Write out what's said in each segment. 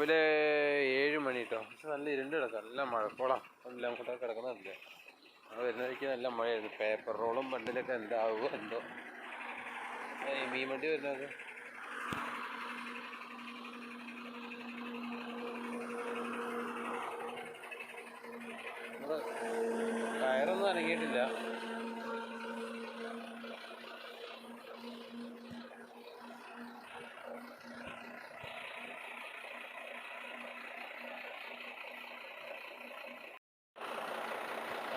രാവിലെ 7 മണി കേട്ടോ. പക്ഷെ നല്ല ഇരുണ്ട് കിടക്കാം, നല്ല മഴക്കോളാം എല്ലാം കൂടെ കിടക്കുന്നില്ല. അത് വരുന്ന വഴിക്ക് നല്ല മഴയായിരുന്നു. പേപ്പർ റോളും വണ്ടിയിലൊക്കെ എന്താവുമോ എന്തോ. ഈ മീൻ വണ്ടി വരുന്നത് ടയറൊന്നും അനങ്ങിയിട്ടില്ല.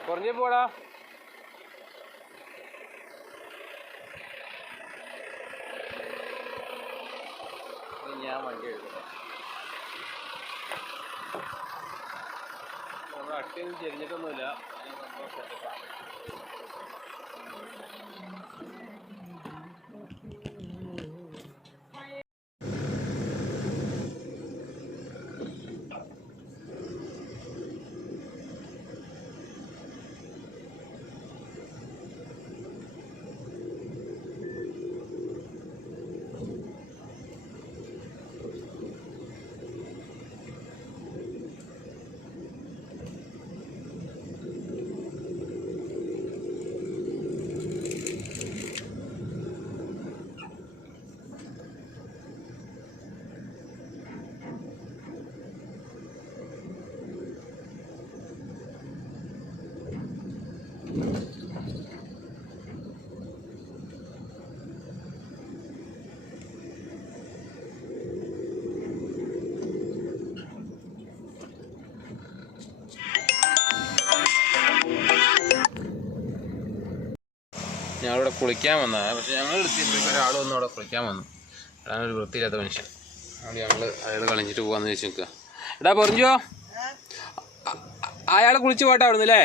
കുറഞ്ഞു പോടാ. ഞാൻ വണ്ടി എടുക്കാം. നമ്മുടെ അട്ടിയൊന്നും ചെരിഞ്ഞിട്ടൊന്നുമില്ല. ഞങ്ങളിവിടെ കുളിക്കാൻ വന്നതാണ്. പക്ഷെ ഞങ്ങൾ എടുത്തിട്ട് ഒരാൾ വന്നു അവിടെ കുളിക്കാൻ വന്നു. അയാളൊരു വൃത്തിയില്ലാത്ത മനുഷ്യൻ. അതുകൊണ്ട് അയാൾ കളഞ്ഞിട്ട് പോകാമെന്ന് വെച്ച് നിൽക്കുക. എടാ പറഞ്ഞോ, അയാൾ കുളിച്ച് പോട്ടെ അവിടെ നിന്നല്ലേ?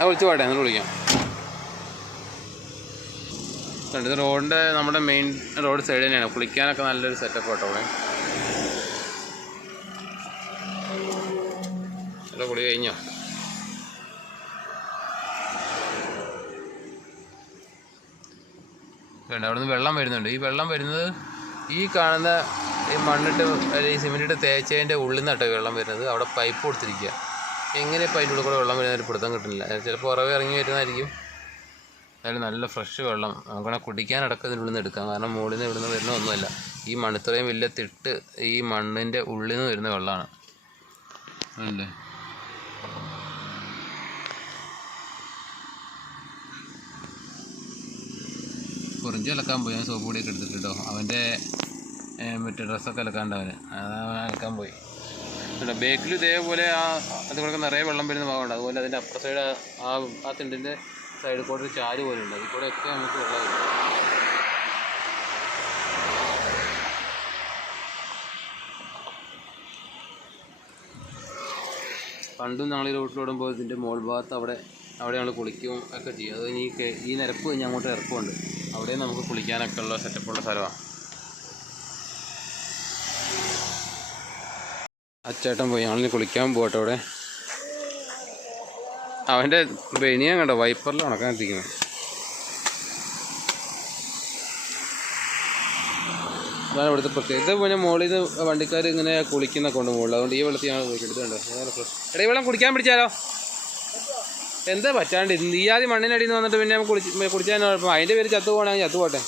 കുളിച്ച് പോട്ടെ, എന്നിട്ട് വിളിക്കാം. ഇത് റോഡിൻ്റെ നമ്മുടെ മെയിൻ റോഡ് സൈഡ് തന്നെയാണ്. കുളിക്കാനൊക്കെ നല്ലൊരു സെറ്റപ്പ് കേട്ടോ അവിടെ. അവിടെ കുളി കഴിഞ്ഞോ? വേണ്ട, അവിടെ നിന്ന് വെള്ളം വരുന്നുണ്ട്. ഈ വെള്ളം വരുന്നത് ഈ കാണുന്ന ഈ മണ്ണിട്ട് ഈ സിമെൻറ്റിട്ട് തേച്ചതിൻ്റെ ഉള്ളിൽ നിന്നാട്ടോ വെള്ളം വരുന്നത്. അവിടെ പൈപ്പ് കൊടുത്തിരിക്കുക. എങ്ങനെ പൈപ്പിൻ്റെ ഉള്ളിൽ കൂടെ വെള്ളം വരുന്നതിന് പിടുത്തം കിട്ടുന്നില്ല. ചിലപ്പോൾ ഉറവെ ഇറങ്ങി വരുന്നതായിരിക്കും. അതിൽ നല്ല ഫ്രഷ് വെള്ളം നമുക്കാണെ കുടിക്കാനടക്കം ഇതിൻ്റെ ഉള്ളിൽ നിന്ന് എടുക്കാം. കാരണം മുകളിൽ നിന്ന് ഇവിടുന്ന് വരുന്ന ഒന്നുമല്ല. ഈ മണ്ണിത്രയും വലിയ തിട്ട് ഈ മണ്ണിൻ്റെ ഉള്ളിൽ നിന്ന് വരുന്ന വെള്ളമാണ്. അല്ലേ? കുറഞ്ച് അലക്കാൻ പോയി. ഞാൻ സോപ്പ് പൊടിയൊക്കെ എടുത്തിട്ട് കേട്ടോ. അവൻ്റെ മറ്റേ ഡ്രസ്സൊക്കെ അലക്കാണ്ടവന്, അതവൻ അലക്കാൻ പോയി. കേട്ടോ ബേക്കിൽ ഇതേപോലെ അതുകൂടെ നിറയെ വെള്ളം വരുന്ന ഭാഗമുണ്ട്. അതുപോലെ അതിൻ്റെ അപ്പുറ സൈഡ് ആ തിണ്ടിൻ്റെ സൈഡിൽ കൂടെ ഒരു ചാല് പോലെ ഉണ്ട്. അതിൽ കൂടെ ഒക്കെ നമുക്ക് വെള്ളം വരും. പണ്ടും ഞങ്ങൾ ഈ റോട്ടിലോടുമ്പോൾ ഇതിൻ്റെ മോൾ ഭാഗത്ത് അവിടെ ഞങ്ങൾ കുളിക്കുകയും ഒക്കെ ചെയ്യും. അത് ഈ നിരപ്പ് കഴിഞ്ഞ് അങ്ങോട്ട് ഇറക്കമുണ്ട്. അവിടെ നമുക്ക് കുളിക്കാനൊക്കെ ഉള്ള സെറ്റപ്പുള്ള സ്ഥലമാണ്. അച്ചേട്ടൻ പോയി, ഞങ്ങളിനി കുളിക്കാൻ പോകട്ടെ. അവിടെ അവൻ്റെ ബനിയൻ കണ്ടോ വൈപ്പറിൽ ഉണക്കാൻ എത്തിക്കുന്നത്. അതാണ് ഇവിടുത്തെ പ്രത്യേകത. ഇത് പിന്നെ മുകളിൽ നിന്ന് വണ്ടിക്കാർ ഇങ്ങനെ കുളിക്കുന്നൊക്കെ ഉണ്ട് മുകളിൽ. അതുകൊണ്ട് ഈ വെള്ളത്തിൽ ഞങ്ങൾ എടുത്തുണ്ട്. എടാ ഈ വെള്ളം കുടിക്കാൻ പിടിച്ചാലോ? എന്താ പറ്റാണ്ട് ഈ ആദ്യം മണ്ണിനടിയിൽ നിന്ന് വന്നിട്ട് പിന്നെ കുടിച്ചാൽ കുഴപ്പം. അതിൻ്റെ പേര് ചത്തു പോകണമെങ്കിൽ ചത്തു പോട്ടെ.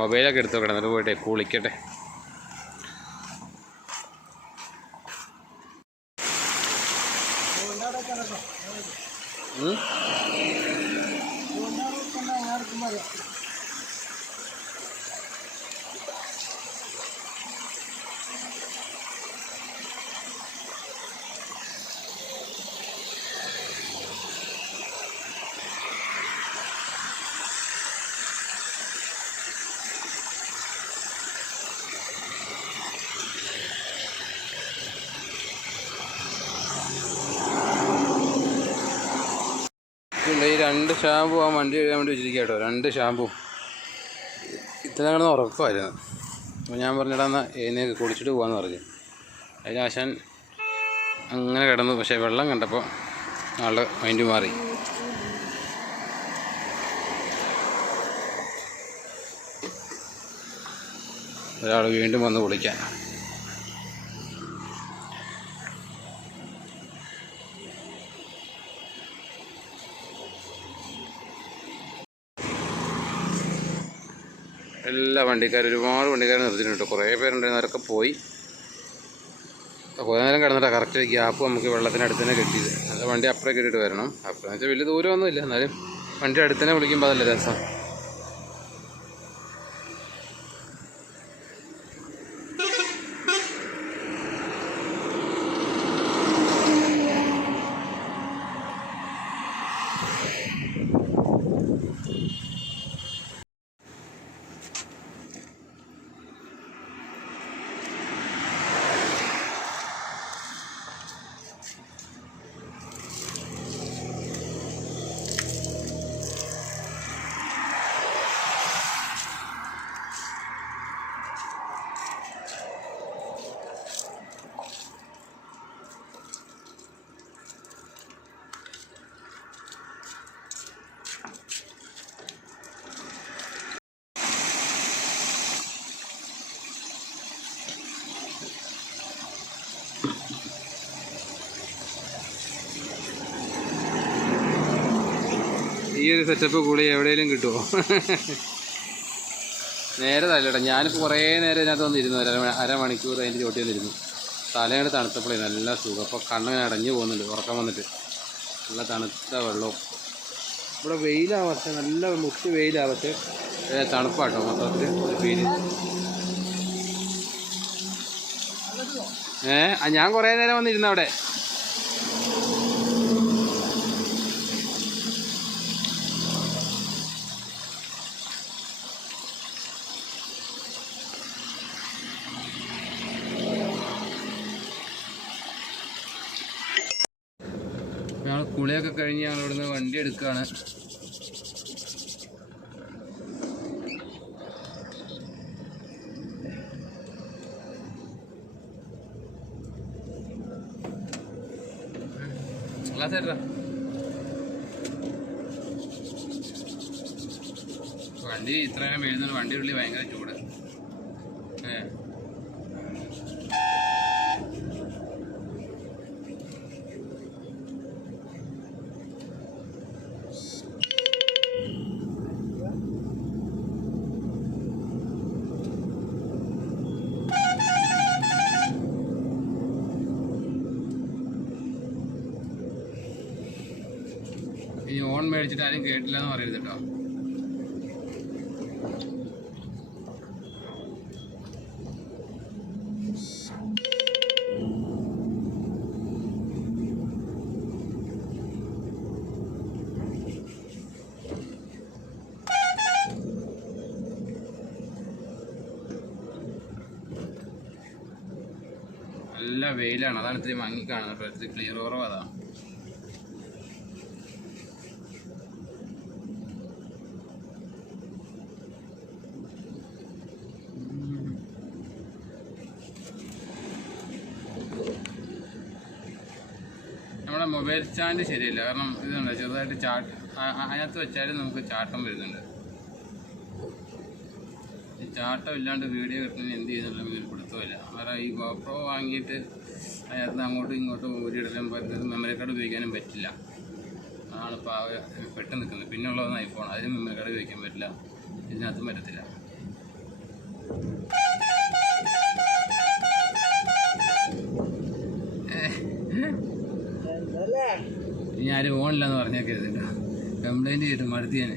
മൊബൈലൊക്കെ എടുത്ത് വെക്കണം, എന്നിട്ട് പോയിട്ടെ കുളിക്കട്ടെ. ഈ 2 ഷാമ്പു ആ വണ്ടി കഴുകാൻ വേണ്ടി വെച്ചിരിക്കുക കേട്ടോ. 2 ഷാമ്പു ഇത്ര കിടന്ന് ഉറക്കമായിരുന്നു. അപ്പോൾ ഞാൻ പറഞ്ഞിടാ എന്നാൽ എന്നെ കുളിച്ചിട്ട് പോകാമെന്ന് പറഞ്ഞു. അതിന് ആശാൻ അങ്ങനെ കിടന്നു. പക്ഷേ വെള്ളം കണ്ടപ്പോൾ ആളുടെ മൈൻഡ് മാറി. ഒരാൾ വീണ്ടും വന്ന് വിളിക്കാൻ. എല്ലാ വണ്ടിക്കാരും ഒരുപാട് വണ്ടിക്കാർ നിർത്തിയിട്ടുണ്ട്. കുറേ പേരുണ്ടായിരുന്നു, അവരൊക്കെ പോയി. കുറേ നേരം കിടന്നിട്ടാണ് കറക്റ്റ് ഗ്യാപ്പ് നമുക്ക് വെള്ളത്തിനടുത്ത് തന്നെ കിട്ടിയത്. നല്ല വണ്ടി അപ്പുറം കയറിയിട്ട് വരണം. അപ്പുറം വെച്ചാൽ വലിയ ദൂരമൊന്നുമില്ല, എന്നാലും വണ്ടി അടുത്ത് തന്നെ വിളിക്കുമ്പോൾ അതല്ലേ രസം. ഈ ഒരു സെറ്റപ്പ് കൂടി എവിടെയെങ്കിലും കിട്ടുമോ? നേരെ തല്ലട്ടെ. ഞാനിപ്പോൾ കുറേ നേരം ഇതിനകത്ത് വന്നിരുന്നു, അരമണിക്കൂർ അതിൻ്റെ ചോട്ടി വന്നിരുന്നു. തലയാണ് തണുത്തപ്പോഴേ നല്ല സുഖം. അപ്പോൾ കണ്ണിങ്ങനെ അടഞ്ഞു പോകുന്നുണ്ട് ഉറക്കം വന്നിട്ട്. നല്ല തണുത്ത വെള്ളവും. ഇവിടെ വെയിലാവട്ടെ, നല്ല മുട്ടി വെയിലാവട്ടെ, തണുപ്പാട്ടോ മൊത്തത്തിൽ ഒരു ഫീല്. ഞാൻ കുറേ നേരം വന്നിരുന്നു അവിടെ. ഞങ്ങൾ കുളിയൊക്കെ കഴിഞ്ഞ് ഞങ്ങൾ ഇവിടുന്ന് വണ്ടി എടുക്കുകയാണ്. വണ്ടി ഇത്ര നേരം വീഴുന്നുണ്ട്. വണ്ടിയുടെ ഉള്ളിൽ ഭയങ്കര ചൂട്. ഈ ഓൺ മേടിച്ചിട്ട് ആരും കേട്ടില്ല എന്ന് പറയരുത് കേട്ടോ. നല്ല വെയിലാണ്, അതാണ് ഇത്തിരി മങ്ങി കാണുന്നത്. ഇത്തിരി ക്ലിയർ കുറവ് അതാണ്. നമ്മുടെ മൊബൈൽ സ്റ്റാൻഡ് ശരിയല്ല, കാരണം ഇതുണ്ട് ചെറുതായിട്ട് അതിനകത്ത് വെച്ചാലും നമുക്ക് ചാട്ടം വരുന്നുണ്ട്. ഈ ചാട്ടം ഇല്ലാണ്ട് വീഡിയോ കിട്ടുന്നതിന് എന്ത് ചെയ്യുന്നുള്ള ഒരു പിടുത്തമില്ല. കാരണം ഈ ഗോപ്രോ വാങ്ങിയിട്ട് അതിനകത്ത് അങ്ങോട്ടും ഇങ്ങോട്ടും ഊരിയിടലും പറ്റുന്നത് മെമ്മറി കാർഡ് ഉപയോഗിക്കാനും പറ്റില്ല. അതാണ് ഇപ്പോൾ പെട്ടെന്ന് നിൽക്കുന്നത്. പിന്നെ ഉള്ളതെന്ന് ഐഫോൺ, അതിന് മെമ്മറി കാർഡ് ഉപയോഗിക്കാൻ പറ്റില്ല, ഇതിനകത്തും പറ്റത്തില്ല. ഇനി ആരും ഓണില്ലെന്ന് പറഞ്ഞേക്കരുതില്ല, കംപ്ലൈൻറ്റ് ചെയ്തിട്ട് മടുത്തി ഞാൻ.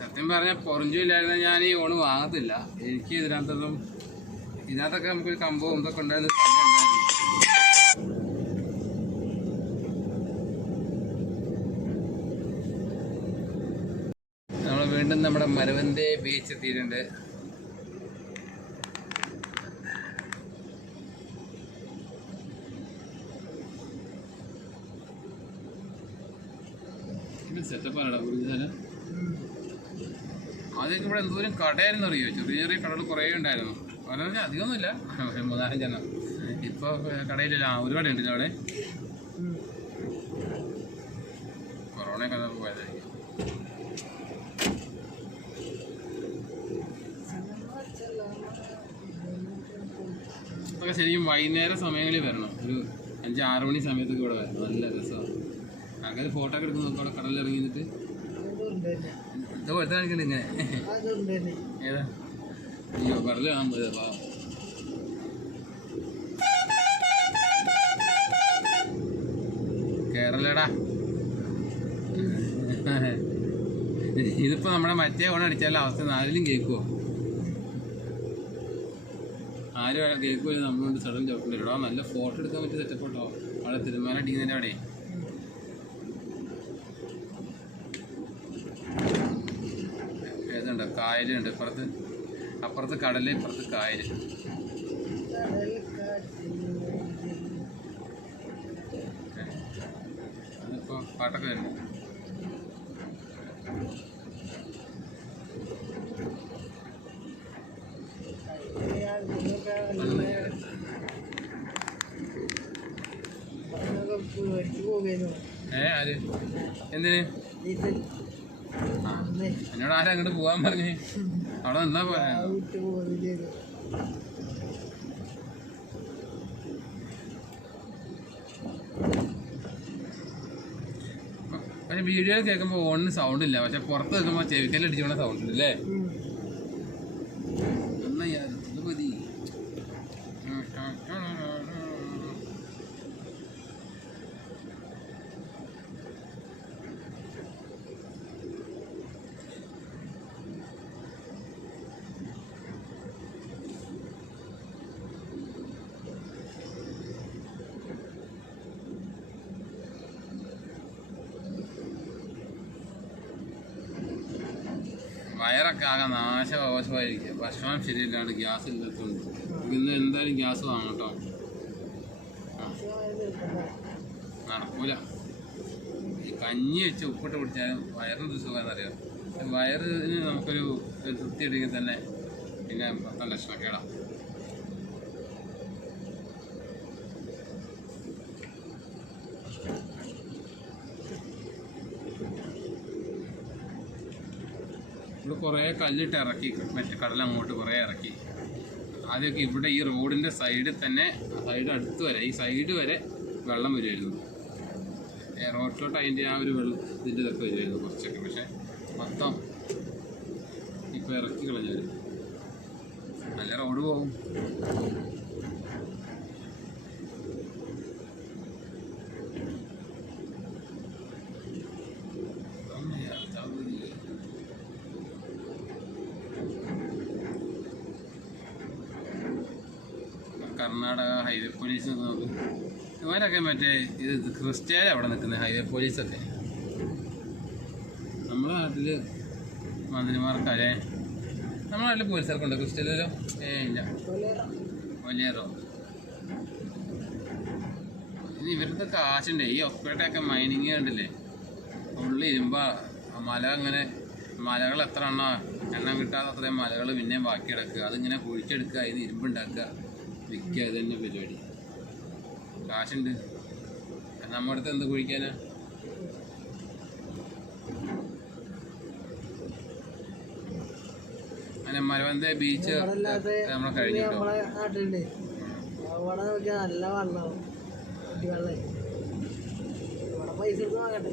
സത്യം പറഞ്ഞാൽ പൊറഞ്ചു ഇല്ലായിരുന്ന ഞാൻ ഈ ഓണ് വാങ്ങത്തില്ല. എനിക്ക് ഇതിനകത്തൊക്കെ നമുക്കൊരു കമ്പവും ഇതൊക്കെ ഉണ്ടായിരുന്ന സമയം ഉണ്ടായിരുന്നു. നമ്മൾ വീണ്ടും നമ്മുടെ മലവന്തേ ബീച്ച് എത്തിയിട്ടുണ്ട്. സെറ്റപ്പാണ് സ്ഥലം. ആദ്യമൊക്കെ ഇവിടെ എന്തോരം കടയായിരുന്നു അറിയോ, ചെറിയ ചെറിയ കടകൾ കുറേ ഉണ്ടായിരുന്നു. വളരെ അധികമൊന്നുമില്ല, 3-4 ഇപ്പോൾ കടയിലില്ല. ഒരുപാട് ഉണ്ടല്ലോ അവിടെ. കൊറോണയൊക്കെ അതൊക്കെ പോയതായിരിക്കും. ഇതൊക്കെ ശരിക്കും വൈകുന്നേരം സമയങ്ങളിൽ വരണം. ഒരു 5-6 മണി സമയത്തൊക്കെ ഇവിടെ വരണം. നല്ല രസമാണ്. അങ്ങനെ ഫോട്ടോ ഒക്കെ എടുക്കുന്ന അവിടെ കടലിൽ ഇറങ്ങിയിട്ട് ഇത് കൊടുത്താൽ കാണിക്കണ്ട ഇങ്ങനെ. ഏതാ അയ്യോ കടല് കാണാൻ പോയത്. കേരളടാ. ഇതിപ്പോ നമ്മുടെ മറ്റേ ഓണം അടിച്ചാലും അവസ്ഥ ആരെങ്കിലും കേൾക്കുമോ? ആരും കേൾക്കുമോ? നമ്മളോട് സഡൻ ചോട്ടുണ്ട്. ഇടാ നല്ല ഫോട്ടോ എടുക്കാൻ പറ്റിയ സെറ്റപ്പ് കേട്ടോ. അവിടെ തിരുമാല അടിക്കുന്നതിൻ്റെ അവിടെ ഏതുണ്ട്, കായലുണ്ട്. അപ്പുറത്ത് കടല്, ഇപ്പുറത്ത് കായല്. അതിപ്പോ പാട്ടൊക്കെ വരുന്നു. ആര് എന്തിന്? എന്നോട് ആരാ അങ്ങോട്ട് പോവാൻ പറഞ്ഞ്? അവിടെ നിന്നാ പോരാ. പക്ഷെ വീഡിയോ കേൾക്കുമ്പോൾ ഓണിന് സൗണ്ട് ഇല്ല, പക്ഷെ പുറത്ത് നിൽക്കുമ്പോൾ ചെവിക്കല്ല് അടിച്ചോണ്ട സൗണ്ട് ഉണ്ട് അല്ലേ? മതി. വയറൊക്കെ ആകെ നാശാവശമായിരിക്കുക. ഭക്ഷണം ശരിയില്ലാണ്ട് ഗ്യാസ് ഇല്ലാത്തതുകൊണ്ട് ഇന്ന് എന്തായാലും ഗ്യാസ് വാങ്ങണം കേട്ടോ. നടക്കൂല. ഈ കഞ്ഞി വെച്ച് ഉപ്പിട്ട് പിടിച്ചാലും വയറിന് സുഖമെന്നറിയാം. വയറിന് നമുക്കൊരു തൃപ്തി എടുക്കുക തന്നെ പിന്നെ മൊത്തം ലക്ഷണക്കേടാം. ഇവിടെ കുറേ കല്ലിട്ട് ഇറക്കി, മറ്റേ കടലങ്ങോട്ട് കുറേ ഇറക്കി. ആദ്യമൊക്കെ ഇവിടെ ഈ റോഡിൻ്റെ സൈഡിൽ തന്നെ, സൈഡ് അടുത്ത് വരെ, ഈ സൈഡ് വരെ വെള്ളം വരുമായിരുന്നു. റോഡിലോട്ട് അതിൻ്റെ ആ ഒരു ഇതിൻ്റെ ഇതൊക്കെ വരുമായിരുന്നു കുറച്ചൊക്കെ. പക്ഷേ മൊത്തം ഇപ്പോൾ ഇറക്കി കളഞ്ഞു. നല്ല റോഡ് പോകും. കർണാടക ഹൈവേ പോലീസ് നോക്കും. ഇവരൊക്കെ മറ്റേ ഇത് ക്രിസ്ത്യാനി അവിടെ നിൽക്കുന്നത് ഹൈവേ പോലീസൊക്കെ. നമ്മുടെ നാട്ടിൽ മന്ത്രിമാർക്കല്ലേ, നമ്മുടെ നാട്ടിൽ പോലീസുകാർക്ക് ഉണ്ടോ ക്രിസ്ത്യാനിലോ? ഇല്ല. വലിയതോ ഇനി ഇവർക്ക് കാശുണ്ട്. ഈ ഒപ്പേട്ടയൊക്കെ മൈനിങ് കണ്ടില്ലേ, ഉള്ളി ഇരുമ്പ മല. അങ്ങനെ മലകൾ എത്ര എണ്ണം കിട്ടാതെ അത്രയും മലകൾ പിന്നെയും ബാക്കി കിടക്കുക. അതിങ്ങനെ കുഴിച്ചെടുക്കുക, അതിന് ഇരുമ്പുണ്ടാക്കുക, വിൽക്കുക. ഇത് തന്നെ പരിപാടി. കാശുണ്ട്. നമ്മുടെ അടുത്ത് എന്ത് കുഴിക്കാനാ? അങ്ങനെ മലവന്തേ ബീച്ച് നമ്മളെ കഴിഞ്ഞിട്ടോ. നല്ല വെള്ളം പൈസ എടുത്ത് വാങ്ങട്ടെ.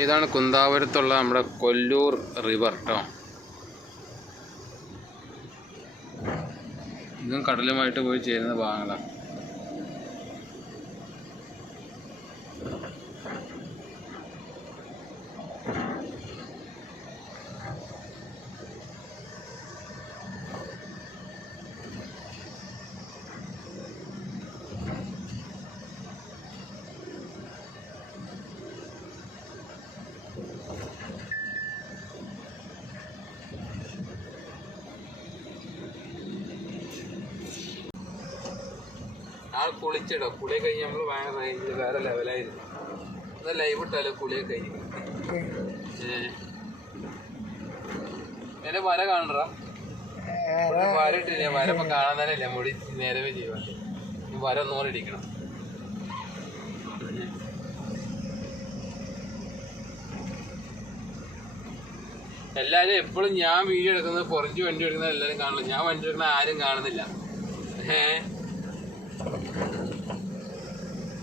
ഇതാണ് കുന്താപുരത്തുള്ള നമ്മുടെ കൊല്ലൂർ റിവർ കേട്ടോ. ഇതും കടലുമായിട്ട് പോയി ചേരുന്ന ഭാഗങ്ങളാണ്. ആൾ കുളിച്ചിടോ, കുളിയെ കഴിഞ്ഞ് നമ്മൾ ഭയങ്കര റേഞ്ചിൽ വേറെ ലെവലായിരുന്നു. എന്നാൽ ലൈവ് ഇട്ടാലോ കുളിയെ കഴിഞ്ഞ്. എന്നെ വര കാണണ്ടാ, വര ഇട്ടില്ല. വര ഇപ്പൊ കാണാൻ തന്നെ ഇല്ല, മുടി നേരവേ ചെയ്യുവാൻ. വര ഒന്നുകൂടെ ഇടിക്കണം. എല്ലാരും എപ്പോഴും ഞാൻ വീഡിയോ എടുക്കുന്നത് കുറച്ച് വണ്ടി എടുക്കുന്നത് എല്ലാരും കാണുന്നു. ഞാൻ വണ്ടി എടുക്കുന്ന ആരും കാണുന്നില്ല.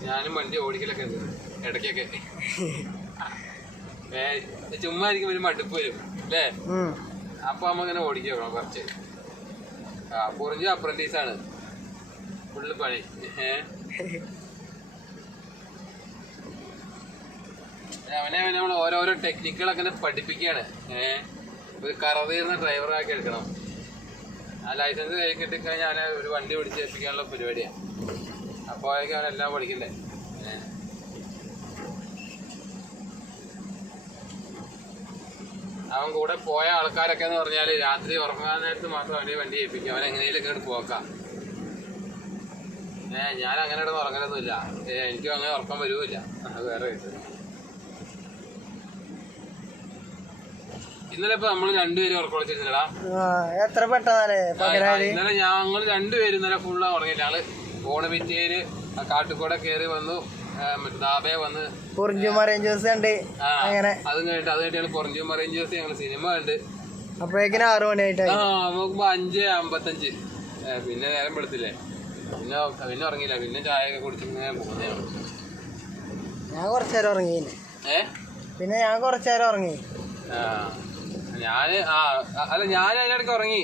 ഞാനും വണ്ടി ഓടിക്കലൊക്കെ ഉണ്ട് ഇടയ്ക്കൊക്കെ. ചുമ്മാ ആയിരിക്കും ഒരു മടുപ്പ് വരും അല്ലേ? അപ്പൊ നമ്മ ഇങ്ങനെ ഓടിക്കണം കുറച്ച്. പൊറിഞ്ച് അപ്രന്റീസാണ് ഫുള്ള് പണി. അവനെ നമ്മൾ ഓരോരോ ടെക്നിക്കുകളൊക്കെ പഠിപ്പിക്കുകയാണ്. ഒരു കറതീർന്ന ഡ്രൈവറാക്കി എടുക്കണം. ആ ലൈസൻസ് കൈ കിട്ടിക്കഴിഞ്ഞാൽ അവനെ ഒരു വണ്ടി പിടിച്ചേൽപ്പിക്കാനുള്ള പരിപാടിയാണ്. അപ്പോഴേക്കും അവനെല്ലാം പഠിക്കണ്ടേ. അവൻ കൂടെ പോയ ആൾക്കാരൊക്കെ എന്ന് പറഞ്ഞാല് രാത്രി ഉറങ്ങാൻ നേരത്ത് മാത്രം അവനെ വണ്ടി ഏൽപ്പിക്കും. അവൻ എങ്ങനെയും ഇങ്ങോട്ട് പോക്കാം. ഞാൻ അങ്ങനെ ഇടന്ന് ഉറങ്ങലൊന്നുമില്ല. എനിക്കും അങ്ങനെ ഉറക്കം വരുമില്ല. അത് വേറെ കേട്ടത്. ഇന്നലെ ഇപ്പൊ നമ്മള് രണ്ടുപേരും ഉറക്കൊളിച്ചിരുന്നടാ. എത്ര പെട്ടെന്നല്ലേ ഇന്നലെ ഞങ്ങൾ രണ്ടുപേരും ഇന്നലെ ഫുള്ള് ഉറങ്ങില്ല. ഞങ്ങള് ഓണവിറ്റയില് കാട്ടുകൂടെ കയറി വന്നു. ദാബേ വന്ന് അതും കഴിഞ്ഞിട്ട് പൊറഞ്ചു മറേഞ്ചേഴ്സ് ഞങ്ങള് സിനിമ കണ്ട്. അപ്പോഴേക്കും 6 മണിയായിട്ട് നോക്കുമ്പോ 5:55. പിന്നെ നേരം പെടുത്തില്ലേ. പിന്നെ ഉറങ്ങിയില്ല. പിന്നെ ചായ ഒക്കെ കുടിച്ചിങ്ങനെ പോകുന്നതാണ്. ഞാൻ കുറച്ചേരം ഉറങ്ങി. പിന്നെ ഞാൻ കുറച്ചേരം ഉറങ്ങി. ഞാന് ഞാൻ അതിനിടയ്ക്ക് ഉറങ്ങി.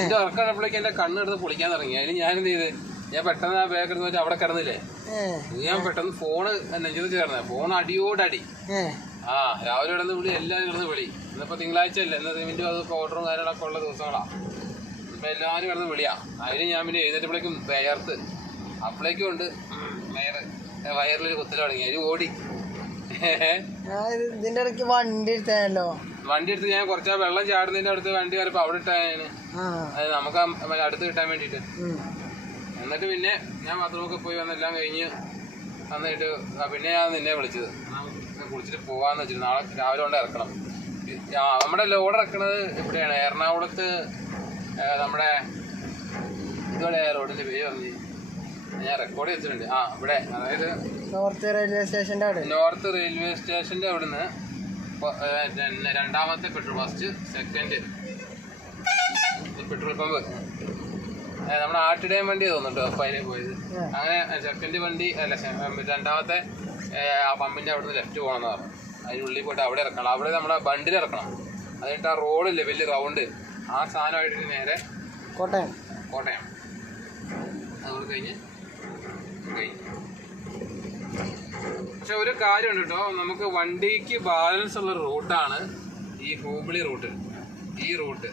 എന്റെ ഉറക്കം കണ്ടപ്പോഴേക്കും എന്റെ കണ്ണെടുത്ത് പൊളിക്കാൻ തുടങ്ങി. അതിന് ഞാൻ എന്ത് ചെയ്ത്, ഞാൻ പെട്ടെന്ന് ആ ബാഗ് എടുത്ത് വെച്ചാൽ അവിടെ കിടന്നില്ലേ. ഞാൻ പെട്ടെന്ന് ഫോണ് നെഞ്ചത്ത് ചേർന്ന ഫോൺ അടിയോടടി. രാവിലെ കിടന്ന് വിളി, എല്ലാവരും കിടന്ന് വിളി. ഇന്നിപ്പോ തിങ്കളാഴ്ച അല്ലേ, ഇന്ന് സിമെന്റും അത് പൗഡറും കാര്യങ്ങളൊക്കെ ഉള്ള ദിവസങ്ങളാ. ഇപ്പൊ എല്ലാവരും കിടന്ന് വിളിയാ. അതിന് ഞാൻ പിന്നെ എഴുന്നേറ്റപ്പോഴേക്കും വേർത്ത്. അപ്പോഴേക്കും ഉണ്ട് വയറിലൊരു കുത്തൽ തുടങ്ങി. അതിന് ഓടി. ഇതിന്റെ ഇടയ്ക്ക് വണ്ടി എടുത്ത് ഞാൻ കുറച്ചാ വെള്ളം ചാടുന്നതിന്റെ അടുത്ത് വണ്ടി വരപ്പോ അവിടെ ഇട്ടാന്. അത് നമുക്ക് അടുത്ത് കിട്ടാൻ വേണ്ടിട്ട്. എന്നിട്ട് പിന്നെ ഞാൻ ബാത്റൂമൊക്കെ പോയി വന്നെല്ലാം കഴിഞ്ഞ് വന്നിട്ട് പിന്നെ ഞാൻ നിന്നെ വിളിച്ചത്. കുളിച്ചിട്ട് പോവാന്ന് വെച്ചിട്ട് നാളെ രാവിലെ കൊണ്ട് ഇറക്കണം. നമ്മുടെ ലോഡ് ഇറക്കണത് ഇവിടെയാണ്, എറണാകുളത്ത്. നമ്മുടെ ഇതോടെ റോഡിന്റെ പേര് പറഞ്ഞു ഞാൻ റെക്കോർഡ് ചെയ്തിട്ടുണ്ട്. ഇവിടെ അതായത് നോർത്ത് റെയിൽവേ സ്റ്റേഷന്റെ അവിടുന്ന് രണ്ടാമത്തെ ഫസ്റ്റ് സെക്കൻഡ് പെട്രോൾ പമ്പ്. നമ്മുടെ ആട്ടിടയം വണ്ടി തോന്നുന്നുണ്ടോ അപ്പൊ അതിനെ പോയത്. അങ്ങനെ സെക്കൻഡ് വണ്ടി അല്ല, രണ്ടാമത്തെ ആ പമ്പിന്റെ അവിടുന്ന് ലെഫ്റ്റ് പോകണമെന്ന് പറഞ്ഞു. അതിനുള്ളിൽ പോയിട്ട് അവിടെ ഇറക്കണം. അവിടെ നമ്മുടെ ബണ്ടിൽ ഇറക്കണം. അതിട്ട് ആ റോഡില്ലേ വലിയ റൗണ്ട്, ആ സാധനമായിട്ട് നേരെ കോട്ടയം. അതുകൊണ്ട് കഴിഞ്ഞ്. പക്ഷെ ഒരു കാര്യമുണ്ട് കേട്ടോ, നമുക്ക് വണ്ടിക്ക് ബാലൻസ് ഉള്ള റൂട്ടാണ് ഈ ഹൂബിളി റൂട്ട്. ഈ റൂട്ട്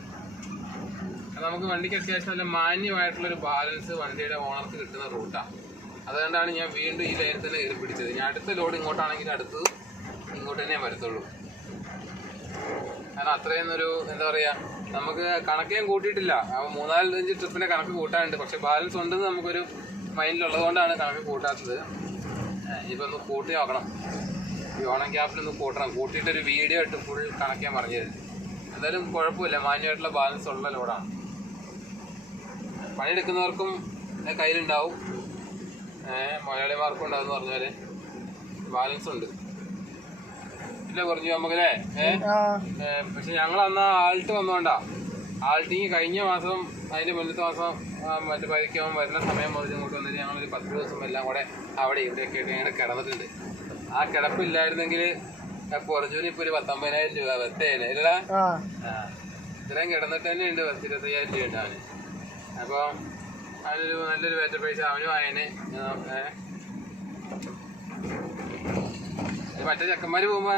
നമുക്ക് വണ്ടിക്ക് അത്യാവശ്യം നല്ല മാന്യമായിട്ടുള്ളൊരു ബാലൻസ് വണ്ടിയുടെ ഓണർക്ക് കിട്ടുന്ന റൂട്ടാണ്. അതുകൊണ്ടാണ് ഞാൻ വീണ്ടും ഈ ലൈനിൽ തന്നെ കയറി പിടിച്ചത്. ഞാൻ അടുത്ത ലോഡ് ഇങ്ങോട്ടാണെങ്കിൽ അടുത്തത് ഇങ്ങോട്ട് തന്നെ വരത്തുള്ളൂ. കാരണം അത്രയും ഒരു എന്താ പറയുക, നമുക്ക് കണക്കേം കൂട്ടിയിട്ടില്ല. 3-4 ട്രിപ്പിന്റെ കണക്ക് കൂട്ടാനുണ്ട്. പക്ഷെ ബാലൻസ് ഉണ്ടെന്ന് നമുക്കൊരു മൈൻഡിലുള്ളതുകൊണ്ടാണ് കണക്ക് കൂട്ടാത്തത്. ഇനിയിപ്പോൾ ഒന്ന് കൂട്ടി നോക്കണം. ഈ ഓണം ക്യാപ്പിലൊന്ന് കൂട്ടണം. കൂട്ടിയിട്ടൊരു വീഡിയോ ഇട്ട് ഫുൾ കണക്കാൻ പറഞ്ഞു തരും. എന്തായാലും കുഴപ്പമില്ല, മാന്യമായിട്ടുള്ള ബാലൻസ് ഉള്ള ലോഡാണ്. പണിയെടുക്കുന്നവർക്കും കയ്യിലുണ്ടാവും, മലയാളിമാർക്കും ഉണ്ടാവും എന്ന് പറഞ്ഞാല് ബാലൻസ് ഉണ്ട്. ഇല്ല കുറഞ്ഞു നമുക്കല്ലേ. പക്ഷെ ഞങ്ങൾ അന്ന് ആൾട്ട് വന്നോണ്ടാ. ആൾട്ടിങ് കഴിഞ്ഞ മാസം അതിന്റെ മുന്നത്തെ മാസം മറ്റു പതിക്കാൻ വരുന്ന സമയം മുതൽ ഇങ്ങോട്ട് വന്നിട്ട് ഞങ്ങളൊരു 10 ദിവസം എല്ലാം കൂടെ അവിടെ ഇവിടെയൊക്കെ ആയിട്ട് ഞങ്ങൾ കിടന്നിട്ടുണ്ട്. ആ കിടപ്പില്ലായിരുന്നെങ്കിൽ പൊറജൂന് ഇപ്പൊ ഒരു 19,000 രൂപ വെത്തേനെ അല്ലടാ. ആ ഇത്രയും കിടന്നിട്ട് തന്നെ ഉണ്ട് 25,000 രൂപ ഉണ്ട് അവന്. അപ്പൊ അതിനൊരു നല്ലൊരു ബെറ്റർ പൈസ അവനും ആയനെ. മറ്റേ ചെക്കന്മാര് പോകുമ്പോ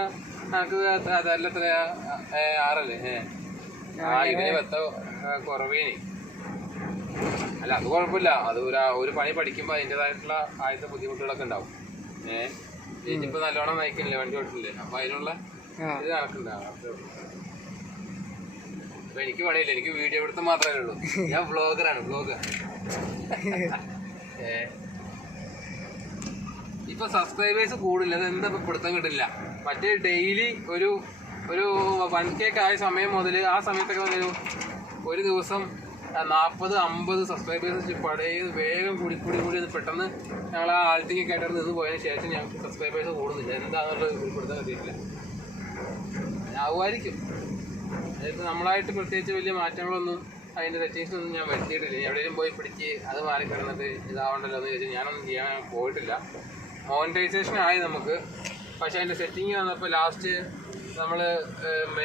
നമുക്ക് അതല്ല എത്രയാ 6 അല്ലേ? ഇതിന് 10 കുറവേനി. അല്ല അത് കുഴപ്പമില്ല, അത് ഒരു പണി പഠിക്കുമ്പോ അതിൻ്റെതായിട്ടുള്ള ആദ്യത്തെ ബുദ്ധിമുട്ടുകളൊക്കെ ഉണ്ടാവും. ഇനിയിപ്പോ നല്ലോണം നയിക്കില്ലേ, വണ്ടി ഓട്ടില്ലേ, അപ്പൊ അതിനുള്ള ഇത് കണക്കുണ്ടാവും. അപ്പൊ എനിക്ക് പണിയില്ല, എനിക്ക് വീഡിയോ എടുത്ത് മാത്രമേ ഉള്ളൂ. ഞാൻ വ്ളോഗറാണ്, വ്ളോഗർ. ഇപ്പൊ സബ്സ്ക്രൈബേഴ്സ് കൂടില്ല, അത് എന്താ പിടുത്തം കിട്ടില്ല. മറ്റേ ഡെയിലി ഒരു 1K ആയ സമയം മുതൽ ആ സമയത്തൊക്കെ ഒരു ദിവസം 40-50 സബ്സ്ക്രൈബേഴ്സ് പടയെ വേഗം കൂടി പെട്ടെന്ന് ഞങ്ങൾ ആ ആൾട്ടിക്ക് കേട്ടത് നിന്ന് പോയതിന് ശേഷം ഞങ്ങൾക്ക് സബ്സ്ക്രൈബേഴ്സ് കൂടുന്നില്ല. എന്താണെന്നുള്ള പിടുത്തം കിട്ടിയിട്ടില്ല. ആവുമായിരിക്കും. അതിപ്പോൾ നമ്മളായിട്ട് പ്രത്യേകിച്ച് വലിയ മാറ്റങ്ങളൊന്നും അതിൻ്റെ സെറ്റിങ്സിനൊന്നും ഞാൻ വരുത്തിയിട്ടില്ല. എവിടെയും പോയി പിടിച്ച് അത് മാറിക്കിടന്നിട്ട് ഇതാവണ്ടല്ലോ എന്ന് ചോദിച്ചാൽ ഞാനൊന്നും ചെയ്യാൻ പോയിട്ടില്ല. മോണിറ്റൈസേഷൻ ആയി നമുക്ക്, പക്ഷെ അതിൻ്റെ സെറ്റിങ് വന്നപ്പോൾ ലാസ്റ്റ് നമ്മൾ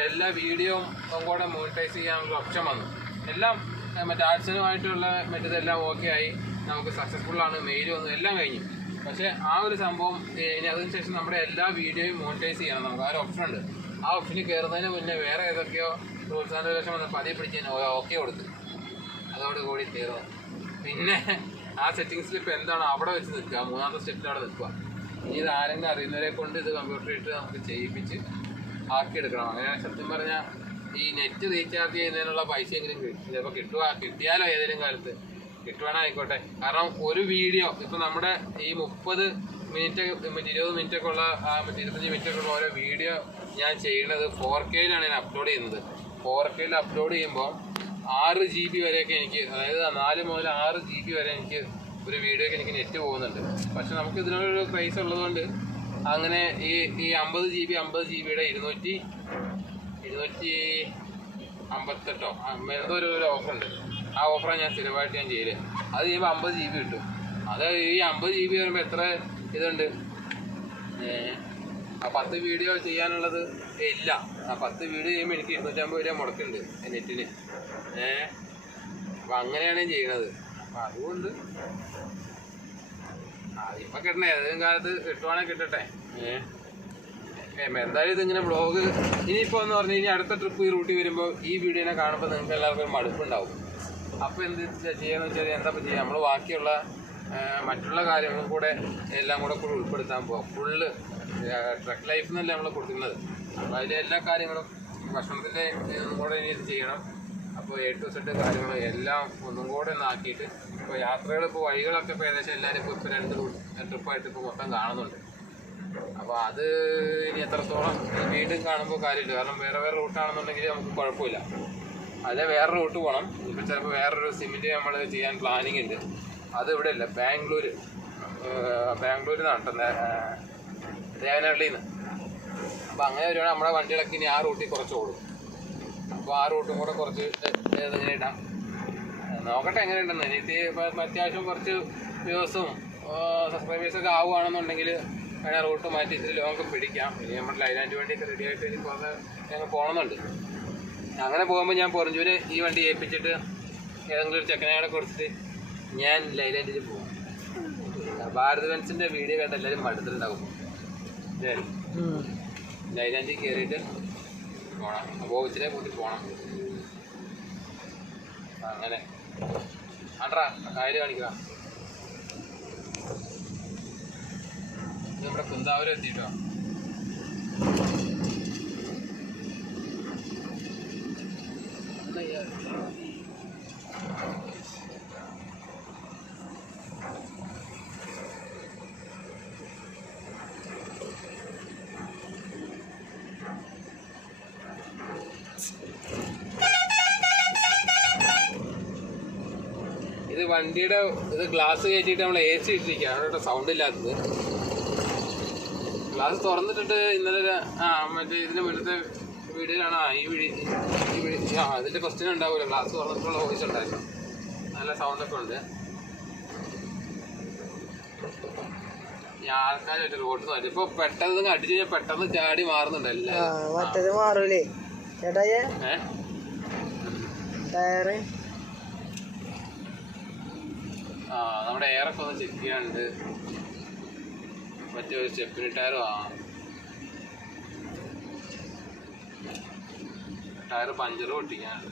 എല്ലാ വീഡിയോയും കൂടെ മോണിറ്റൈസ് ചെയ്യാനുള്ള ഓപ്ഷൻ വന്നു. എല്ലാം മറ്റേ ആർട്സിനുമായിട്ടുള്ള മറ്റേതെല്ലാം ഓക്കെ ആയി, നമുക്ക് സക്സസ്ഫുള്ളാണ്, മെയിൽ വന്നു, എല്ലാം കഴിഞ്ഞു. പക്ഷേ ആ ഒരു സംഭവം ഇനി അതിന് ശേഷം നമ്മുടെ എല്ലാ വീഡിയോയും മോണിറ്റൈസ് ചെയ്യണം. നമുക്ക് ആ ഒരു ഓപ്ഷൻ ഉണ്ട്. ആ ഓപ്ഷനിൽ കയറുന്നതിന് മുന്നേ വേറെ ഏതൊക്കെയോ റൂൾസ് ആൻഡ് റെഗുലേഷൻ വന്നപ്പോൾ അതിൽ പിടിച്ച് ഞാൻ ഓക്കെ കൊടുത്തു. അതോടുകൂടി തീർന്നു. പിന്നെ ആ സെറ്റിങ്സിൽ ഇപ്പോൾ എന്താണ് അവിടെ വെച്ച് നിൽക്കുക, 3ാമത്തെ സ്റ്റെപ്പിൽ അവിടെ നിൽക്കുക. ഇനി ഇത് ആരെങ്കിലും അറിയുന്നവരെ കൊണ്ട് ഇത് കമ്പ്യൂട്ടറിട്ട് നമുക്ക് ചെയ്യിപ്പിച്ച് ആക്കിയെടുക്കണം. അങ്ങനെ സത്യം പറഞ്ഞാൽ ഈ നെറ്റ് റീചാർജ് ചെയ്യുന്നതിനുള്ള പൈസയെങ്കിലും ചിലപ്പോൾ കിട്ടിയാലോ ഏതെങ്കിലും കാലത്ത് കിട്ടുവാനായിക്കോട്ടെ. കാരണം ഒരു വീഡിയോ ഇപ്പം നമ്മുടെ ഈ 30 മിനിറ്റ് 20 മിനിറ്റൊക്കെ ഉള്ള 25 മിനിറ്റൊക്കെ ഉള്ള ഓരോ വീഡിയോ ഞാൻ ചെയ്യുന്നത് 4Kയിലാണ് ഞാൻ അപ്ലോഡ് ചെയ്യുന്നത്. 4Kയിൽ അപ്ലോഡ് ചെയ്യുമ്പോൾ 6 GB വരെയൊക്കെ എനിക്ക്, അതായത് 4 മുതൽ 6 GB വരെ എനിക്ക് ഒരു വീഡിയോക്ക് എനിക്ക് നെറ്റ് പോകുന്നുണ്ട്. പക്ഷെ നമുക്ക് ഇതിനൊരു പ്രൈസ് ഉള്ളതുകൊണ്ട് അങ്ങനെ ഈ 50 GB 258 എന്തോ ഒരു ഓഫറുണ്ട്. ആ ഓഫറാണ് ഞാൻ സ്ഥിരമായിട്ട് ഞാൻ ചെയ്യല്. അത് ചെയ്യുമ്പോൾ 50 GB കിട്ടും. അത് ഈ 50 GB വരുമ്പോൾ എത്ര ഇതുണ്ട്, ആ 10 വീഡിയോ ചെയ്യാനുള്ളത് ഇല്ല. ആ 10 വീഡിയോ ചെയ്യുമ്പോൾ എനിക്ക് 250 രൂപ മുടക്കുന്നുണ്ട് നെറ്റിന്. അപ്പം അങ്ങനെയാണ് ഞാൻ ചെയ്യണത്. അപ്പം അതുകൊണ്ട് ഇപ്പം കിട്ടണേ, ഏതെങ്കിലും കാലത്ത് കിട്ടുവാണെങ്കിൽ കിട്ടട്ടെ. എന്തായാലും ഇതിങ്ങനെ വ്ളോഗ് ഇനിയിപ്പോൾ എന്ന് പറഞ്ഞാൽ ഇനി അടുത്ത ട്രിപ്പ് ഈ റൂട്ടിൽ വരുമ്പോൾ ഈ വീഡിയോനെ കാണുമ്പോൾ നിങ്ങൾക്ക് എല്ലാവർക്കും മടുപ്പുണ്ടാവും. അപ്പോൾ എന്ത് ചെയ്യാന്ന് വെച്ചാൽ എന്താ ചെയ്യുക, നമ്മൾ ബാക്കിയുള്ള മറ്റുള്ള കാര്യങ്ങളും കൂടെ എല്ലാം കൂടെ ഉൾപ്പെടുത്താൻ പോകാം. ഫുള്ള് ട്രക്ക് ലൈഫ് എന്നല്ലേ നമ്മൾ കൊടുക്കുന്നത്. അപ്പോൾ അതിലെ എല്ലാ കാര്യങ്ങളും ഭക്ഷണത്തിൻ്റെ കൂടെ ഇനി ഇത് ചെയ്യണം. അപ്പോൾ A to Z കാര്യങ്ങൾ എല്ലാം ഒന്നും കൂടെ ഒന്ന് ആക്കിയിട്ട് ഇപ്പോൾ യാത്രകൾ ഇപ്പോൾ വഴികളൊക്കെ ഇപ്പോൾ ഏകദേശം എല്ലാവരും ഇപ്പോൾ 2 ട്രിപ്പായിട്ട് ഇപ്പോൾ മൊത്തം കാണുന്നുണ്ട്. അപ്പോൾ അത് ഇനി എത്രത്തോളം വീണ്ടും കാണുമ്പോൾ കാര്യമില്ല. കാരണം വേറെ റൂട്ടാണെന്നുണ്ടെങ്കിൽ നമുക്ക് കുഴപ്പമില്ല. അതിലെ വേറെ റൂട്ട് പോകണം. ഇപ്പം ചിലപ്പോൾ വേറൊരു സിമെൻറ്റ് നമ്മൾ ചെയ്യാൻ പ്ലാനിങ് ഉണ്ട്. അത് ഇവിടെ ഇല്ല, ബാംഗ്ലൂരിൽ നിന്നാണ് ദേവനഹള്ളിയിൽ നിന്ന്. അപ്പോൾ അങ്ങനെ വരുവാണെങ്കിൽ നമ്മുടെ വണ്ടികളൊക്കെ ഇനി ആ റൂട്ടിൽ കുറച്ച് ഓടും. അപ്പോൾ ആ റൂട്ടും കൂടെ കുറച്ച് ഇങ്ങനെ ഇടാം. നോക്കട്ടെ എങ്ങനെയുണ്ടെന്ന്. എനിക്ക് അത്യാവശ്യം കുറച്ച് വ്യൂസും സബ്സ്ക്രൈബേഴ്സൊക്കെ ആവുകയാണെന്നുണ്ടെങ്കിൽ വേണേൽ റൂട്ട് മാറ്റി ഇത്തിരി ലോങ്ങൊക്കെ പിടിക്കാം. ഇനി നമ്മുടെ ലൈലാൻഡ് വണ്ടിയൊക്കെ റെഡി ആയിട്ട് ഇനി കുറേ ഞങ്ങൾ പോകണമെന്നുണ്ട്. അങ്ങനെ പോകുമ്പോൾ ഞാൻ പൊറഞ്ചൂര് ഈ വണ്ടി ഏൽപ്പിച്ചിട്ട് ഏതെങ്കിലും ഒരു ചെക്കനയുടെ കൊടുത്തിട്ട് ഞാൻ ലൈലാൻഡിൽ പോകും. ഭാരത് ബെൻസിൻ്റെ വീഡിയോ കണ്ട് എല്ലാവരും മടുത്തിട്ടുണ്ടാകും. ലൈലാൻഡിൽ കയറിയിട്ട് പോകണം, ബോച്ചിനെ കൂട്ടി പോകണം. അങ്ങനെ ആണ്ട്രാ കായല് കാണിക്കാം. നമ്മുടെ കുന്താവൂർ എത്തിയിട്ടോ. ഇത് വണ്ടിയുടെ ഇത് ഗ്ലാസ് കയറ്റിയിട്ട് നമ്മൾ AC ഇട്ടിരിക്കുകയാണ് കേട്ടോ, സൗണ്ട് ഇല്ലാത്തത്. ഗ്ലാസ് തുറന്നിട്ടിട്ട് ഇന്നലെ മറ്റേ ഇതിൻ്റെ മുന്നത്തെ വീഡിയോയിലാണ് ഈ വീഡിയോ അതിൻ്റെ ക്വസ്റ്റ്യൻ ഉണ്ടാവില്ല. ഗ്ലാസ് തുറന്നിട്ടുള്ള വോയിസ് ഉണ്ടായിരുന്നു, നല്ല സൗണ്ടൊക്കെ ഉണ്ട്. ഈ ആൾക്കാരായിട്ട് റോഡ് മാറ്റി ഇപ്പൊ പെട്ടെന്ന് അടിച്ചു കഴിഞ്ഞാൽ പെട്ടെന്ന് ചാടി മാറുന്നുണ്ടല്ലേ. മറ്റേത് മാറൂലേ ചേട്ടാ? ടയറ് നമ്മുടെ എയറൊക്കെ ഒന്ന് ചെക്ക് ചെയ്യാനുണ്ട്. മറ്റേ ഒരു സ്റ്റെപ്പിന് ടയറും ടയർ പഞ്ചർ പൊട്ടിക്കാനുണ്ട്.